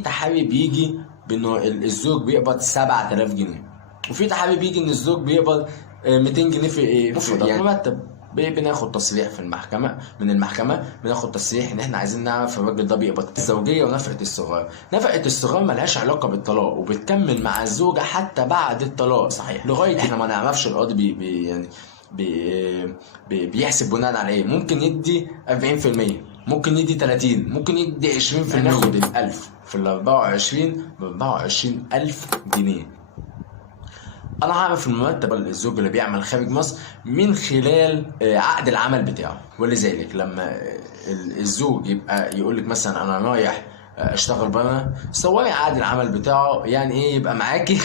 تحابي بيجي بانه الزوج بيقبض 7000 جنيه، وفي تحابي بيجي ان الزوج بيقبض 200 جنيه في يعني مرتب. بناخد تصريح في المحكمه، من المحكمه بناخد تصريح ان احنا عايزين نعرف الراجل ده بيقبض الزوجيه ونفقه الصغار. نفقه الصغار ملهاش علاقه بالطلاق، وبتكمل مع الزوجه حتى بعد الطلاق. صحيح. لغايه احنا ما نعرفش القاضي يعني بيحسب بناء على ايه. ممكن يدي 40%، ممكن يدي 30، ممكن يدي 20%. ناخد ال1000 في ال24 ب24000 جنيه. انا هعرف المرتب الزوج اللي بيعمل خارج مصر من خلال عقد العمل بتاعه. ولذلك لما الزوج يبقى يقول لك مثلا انا رايح اشتغل بره، صوري عقد العمل بتاعه. يعني ايه يبقى معاكي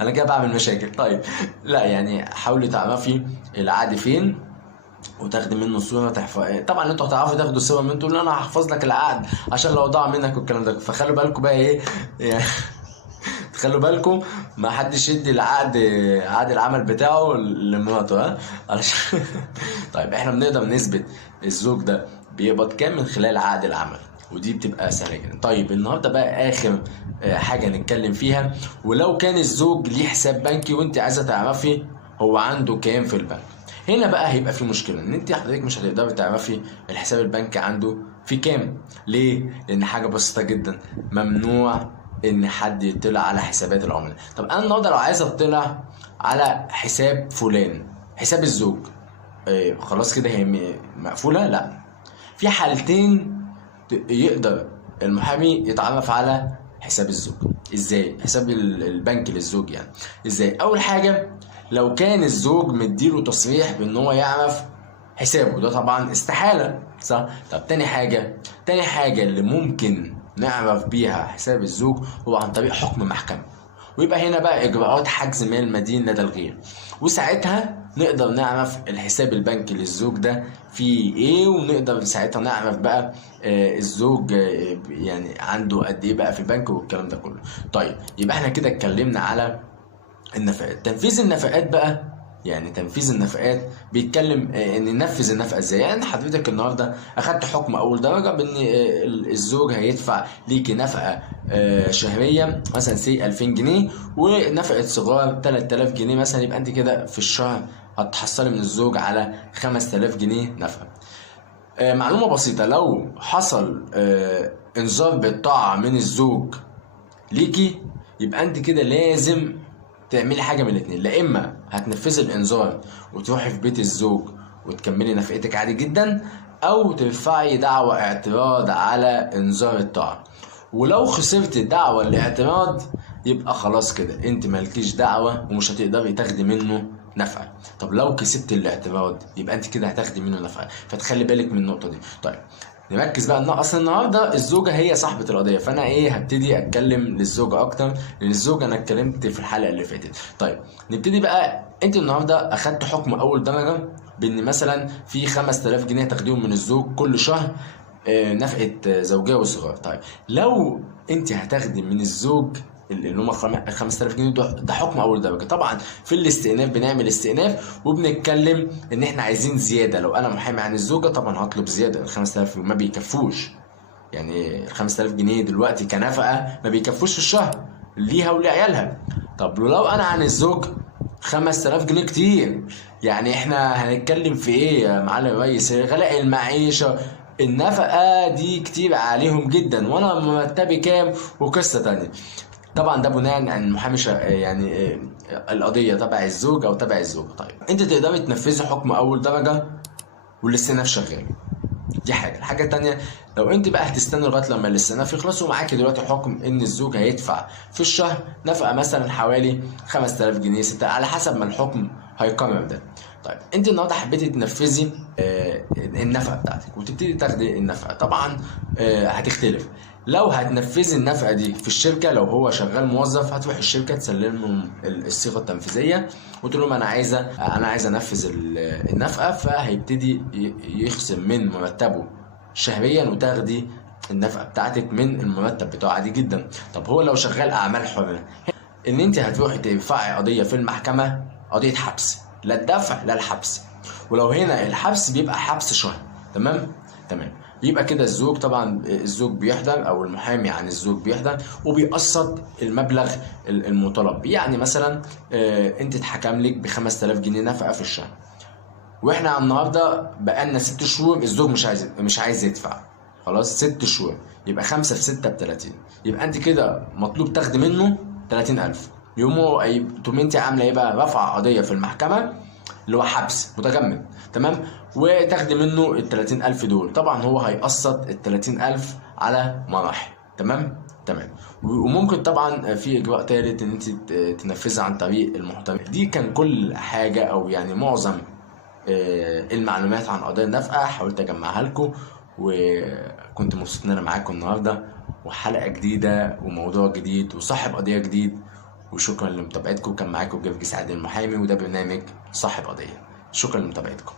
انا كده بعمل مشاكل. طيب لا، يعني حاولي تعرفي العقد فين وتاخدي منه صوره طبعا انتوا هتعرفوا تاخدوا صوره منه، تقولوا انا هحفظ لك العقد عشان لو ضاع منك والكلام ده. فخلوا بالكم بقى ايه يعني خلوا بالكم ما حدش يدي عقد العمل بتاعه لمراته، ها علشان طيب احنا بنقدر نثبت الزوج ده بيقبض كام من خلال عقد العمل، ودي بتبقى سهله جدا. طيب النهارده بقى اخر حاجه نتكلم فيها، ولو كان الزوج ليه حساب بنكي وانت عايزه تعرفي هو عنده كام في البنك، هنا بقى هيبقى في مشكله ان انت حضرتك مش هتقدري تعرفي الحساب البنكي عنده في كام. ليه؟ لان حاجه بسيطه جدا، ممنوع ان حد يطلع على حسابات العملاء. طب انا النهارده لو عايز اطلع على حساب فلان، حساب الزوج، خلاص كده هي مقفوله؟ لا، في حالتين يقدر المحامي يتعرف على حساب الزوج. ازاي؟ حساب البنك للزوج يعني ازاي؟ اول حاجه لو كان الزوج مديله تصريح بان هو يعرف حسابه، ده طبعا استحاله، صح؟ طب تاني حاجه اللي ممكن نعرف بيها حساب الزوج هو عن طريق حكم محكمة، ويبقى هنا بقى اجراءات حجز مال مدين لدى الغير، وساعتها نقدر نعرف الحساب البنكي للزوج ده فيه ايه، ونقدر ساعتها نعرف بقى الزوج يعني عنده قد ايه بقى في البنك والكلام ده كله. طيب يبقى احنا كده اتكلمنا على النفقات. تنفيذ النفقات بقى، يعني تنفيذ النفقات بيتكلم ان ننفذ النفقه ازاي. يعني حضرتك النهارده اخدت حكم اول درجه بان الزوج هيدفع ليكي نفقه شهريه مثلا سي 2000 جنيه، ونفقه صغار 3000 جنيه مثلا، يبقى انت كده في الشهر هتحصلي من الزوج على 5000 جنيه نفقه. معلومه بسيطه، لو حصل انذار بالطاعه من الزوج ليكي، يبقى انت كده لازم تعملي حاجه من الاثنين، لا اما هتنفذي الانذار وتروحي في بيت الزوج وتكملي نفقتك عادي جدا، او ترفعي دعوى اعتراض على انذار الطاعه. ولو خسرت الدعوى الاعتراض يبقى خلاص كده انت مالكيش دعوه ومش هتقدري تاخدي منه نفقه. طب لو كسبت الاعتراض يبقى انت كده هتاخدي منه نفقه، فتخلي بالك من النقطه دي. طيب نركز بقى ان اصل النهارده الزوجه هي صاحبه القضيه، فانا هبتدي اتكلم للزوجه اكتر، لان الزوجه انا اتكلمت في الحلقه اللي فاتت. طيب نبتدي بقى. انت النهارده اخدت حكم اول درجه بان مثلا في 5000 جنيه تاخديهم من الزوج كل شهر نفقه زوجيه وصغار. طيب لو انت هتاخدي من الزوج اللي هم 5000 جنيه، ده حكم اول درجه. طبعا في الاستئناف بنعمل استئناف وبنتكلم ان احنا عايزين زياده. لو انا محامي عن الزوجه طبعا هطلب زياده، ال 5000 ما بيكفوش، يعني ال 5000 جنيه دلوقتي كنفقه ما بيكفوش في الشهر ليها ولعيالها. طب لو انا عن الزوج 5000 جنيه كتير، يعني احنا هنتكلم في ايه يا معلم الريس؟ غلاء المعيشه، النفقه دي كتير عليهم جدا، وانا مرتبي كام وقصه تانيه. طبعا ده بناء عن المحامي يعني القضيه تبع الزوج او تبع الزوجه. طيب انت تقدري تنفذي حكم اول درجه والاستئناف شغال، دي حاجه. الحاجه التانيه، لو انت بقى هتستنى لغايه لما الاستئناف يخلص ومعاكي دلوقتي حكم ان الزوج هيدفع في الشهر نفقه مثلا حوالي 5000 جنيه 6 على حسب ما الحكم هيقرر ده. طيب انت النهارده حبيتي تنفذي النفقه بتاعتك وتبتدي تاخدي النفقه، طبعا هتختلف. لو هتنفذي النفقه دي في الشركه، لو هو شغال موظف هتروح الشركه تسلمهم الصيغه التنفيذيه وتقول لهم انا عايز انفذ النفقه، فهيبتدي يخصم من مرتبه شهريا وتاخدي النفقه بتاعتك من المرتب بتاعه عادي جدا. طب هو لو شغال اعمال حره، ان انت هتروحي ترفعي قضيه في المحكمه، قضيه حبس، لا الدفع لا الحبس. ولو هنا الحبس بيبقى حبس شهر. تمام. يبقى كده الزوج طبعا الزوج بيحضر او المحامي عن الزوج بيحضر وبيقسط المبلغ المطالب بيه. يعني مثلا انت اتحكم لك ب 5000 جنيه نفقه في الشهر، واحنا النهارده بقالنا 6 شهور الزوج مش عايز يدفع، خلاص 6 شهور، يبقى 5 في 6 ب 30، يبقى انت كده مطلوب تاخدي منه 30000. يقوموا تقوم انت عامله ايه بقى؟ رفع قضيه في المحكمه اللي هو حبس متجمد، تمام، وتاخدي منه ال 30000 دول. طبعا هو هيقسط ال 30000 على مراحل، تمام. وممكن طبعا في اجراء ثالث ان انت تنفذها عن طريق المحتمل. دي كان كل حاجه او يعني معظم المعلومات عن قضايا النفقه حاولت اجمعها لكم، وكنت مبسوط ان انا معاكم النهارده، وحلقه جديده وموضوع جديد وصاحب قضيه جديد. وشكرا لمتابعتكم. كان معاكم جرجس عادل المحامي، وده برنامج صاحب قضيه. شكرا لمتابعتكم.